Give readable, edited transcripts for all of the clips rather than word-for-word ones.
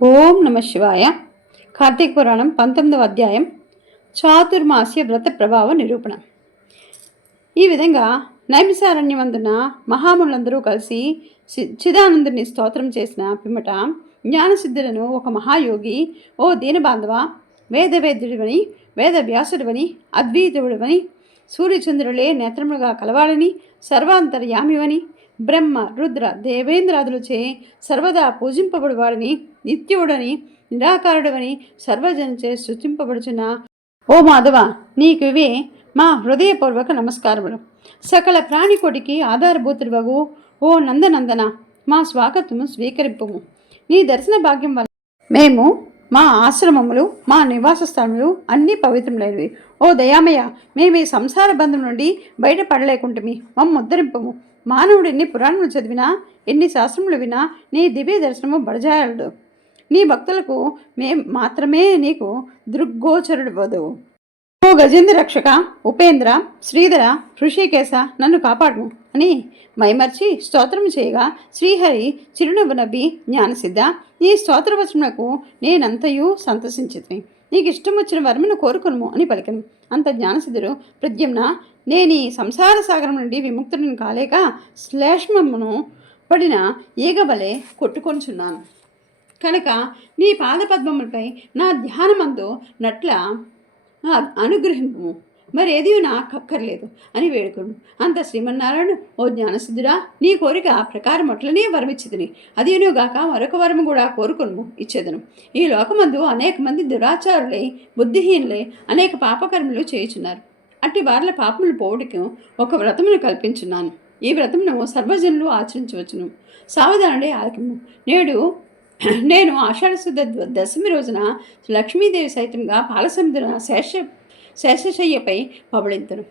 ఓం నమ శివాయ. కార్తీక పురాణం 19వ అధ్యాయం చాతుర్మాస్య వ్రత ప్రభావ నిరూపణ. ఈ విధంగా నైమిసారణ్యమందున మహామునులందరూ కలిసి చిదానందుని స్తోత్రం చేసిన పిమ్మట జ్ఞానసిద్ధులను ఒక మహాయోగి, ఓ దీనబాంధవ, వేదవేద్యుడివని, వేద వ్యాసుడివని, అద్వైతుడివని, సూర్యచంద్రులే నేత్రములుగా కలవాలని, సర్వాంతర్యామివని, బ్రహ్మ రుద్ర దేవేంద్రాదులచే సర్వదా పూజింపబడువాడని, నిత్యుడని, నిరాకారుడవని సర్వజనచే స్తుతింపబడుచున్న ఓ మాధవ, నీకు ఇవే మా హృదయపూర్వక నమస్కారములు. సకల ప్రాణికోటికి ఆధారభూతుడివగు ఓ నందనందన, మా స్వాగతము స్వీకరింపుము. నీ దర్శన భాగ్యం వల్ల మేము మా ఆశ్రమములు, మా నివాస స్థలములు అన్నీ పవిత్రములైనవి. ఓ దయామయ, మేము ఈ సంసార బంధం నుండి బయటపడలేకుంటుమి, మమ్మ ఉద్ధరింపము. మానవుడు ఎన్ని పురాణములు చదివినా, ఎన్ని శాస్త్రములు వినా నీ దివ్య దర్శనము బడజాయలడు. నీ భక్తులకు మాత్రమే నీకు దృగ్గోచరుడు వధువు. ఓ గజేంద్ర రక్షక, ఉపేంద్ర, శ్రీధర, ఋషికేశ, నన్ను కాపాడుము అని మైమర్చి స్తోత్రం చేయగా శ్రీహరి చిరునవ్వు నవ్వి, జ్ఞానసిద్ధ, ఈ స్తోత్రవచనకు నేనంతయు సంతసించితిని. నీకు ఇష్టం వచ్చిన వరమును కోరుకును అని పలికను. అంత జ్ఞానసిద్ధుడు, ప్రద్యుమ్న, నేను ఈ సంసార సాగరం నుండి విముక్తుడిని కాలేక శ్లేష్మమును పడిన ఈగవలే కొట్టుకొనిచున్నాను కనుక నీ పాదపద్మములపై నా ధ్యానమందు నట్ల అనుగ్రహింపు, మరేది నాకు అక్కర్లేదు అని వేడుకొను. అంత శ్రీమన్నారాయణ, ఓ జ్ఞానసిద్ధుడా, నీ కోరిక ప్రకారం అట్లనే వరమిచ్చితిని. అదేనుగాక మరొక వరము కూడా కోరుకొను ఇచ్చేదను. ఈ లోకమందు అనేక మంది దురాచారులై, బుద్ధిహీనులై అనేక పాపకర్మలు చేయుచున్నారు. అట్టి వారిల పాపములు పోవడానికి ఒక వ్రతమును కల్పించున్నాను. ఈ వ్రతమును సర్వజనులు ఆచరించవచ్చును. సావధానుడే ఆలకిము. నేను ఆషాఢశుద్ధ దశమి రోజున లక్ష్మీదేవి సైతంగా పాలసముద్ర శేషశయ్యపై పబళింతును.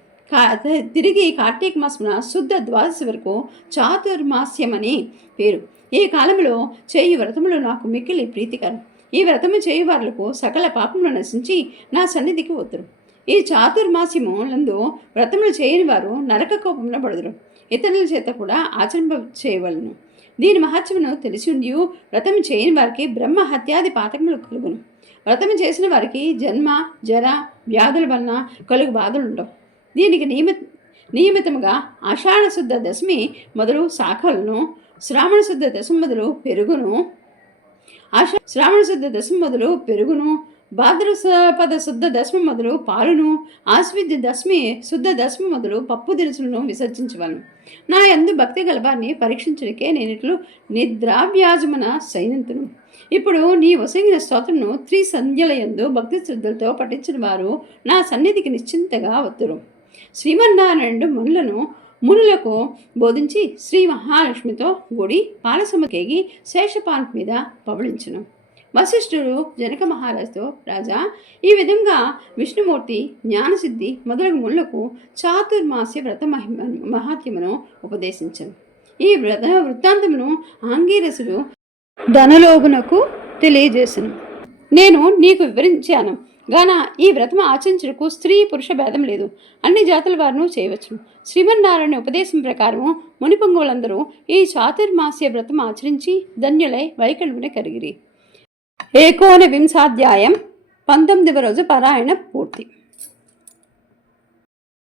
తిరిగి కార్తీక మాసమున శుద్ధ ద్వాదశి వరకు చాతుర్మాస్యమని పేరు. ఈ కాలంలో చేయు వ్రతములు నాకు మిక్కిలి ప్రీతికరం. ఈ వ్రతము చేయు వారులకు సకల పాపములు నశించి నా సన్నిధికి వద్దురు. ఈ చాతుర్మాస్యము నందు వ్రతములు చేయని వారు నరక కోపమున పడుదురు. ఇతరుల చేత కూడా ఆచరింప చేయవలను. దీని మహత్యమును తెలిసి ఉండి వ్రతము చేయని వారికి బ్రహ్మ హత్యాది పాతకములు కలుగును. వ్రతము చేసిన వారికి జన్మ, జర, వ్యాధుల వలన కలుగు బాధలు ఉండవు. దీనికి నియమితముగా ఆషాఢశుద్ధ దశమి మొదలు శాఖలను, శ్రావణశుద్ధ దశమి మొదలు పెరుగును, శ్రావణశుద్ధ దశమి మొదలు పెరుగును, భాద్రపద శుద్ధ దశమి మొదలు పాలును, ఆశ్విద్య దశమి శుద్ధ దశమి మొదలు పప్పు దినుసులను విసర్జించవలను. నా యందు భక్తి గలవాన్ని పరీక్షించడానికే నేనిట్లు నిద్రావ్యాజమున సైనింతును. ఇప్పుడు నీ వసంగిన స్తోత్రమును త్రిసంధ్యల యందు భక్తి శ్రద్ధలతో పఠించిన వారు నా సన్నిధికి నిశ్చింతగా వత్తురు. శ్రీమన్నారాయణుడు మునులకు బోధించి శ్రీ మహాలక్ష్మితో గుడి పాలసముకేగి శేషపాన్ మీద పవళించును. వశిష్ఠుడు జనక మహారాజుతో, రాజా, ఈ విధంగా విష్ణుమూర్తి, జ్ఞానసిద్ధి మొదలగు మునులకు చాతుర్మాస్య వ్రత మహాత్యమును ఉపదేశించను. ఈ వృత్తాంతమును ఆంగీరసుడు ధనలోభునకు తెలియజేసను. నేను నీకు వివరించాను గాన ఈ వ్రతం ఆచరించుటకు స్త్రీ పురుష భేదం లేదు. అన్ని జాతుల వారిను చేయవచ్చును. శ్రీమన్నారాయణ ఉపదేశం ప్రకారము మునిపొంగులందరూ ఈ చాతుర్మాస్య వ్రతం ఆచరించి ధన్యులై వైకుంఠమున కరిగిరి. 19వ అధ్యాయం 19వ రోజు పారాయణ పూర్తి.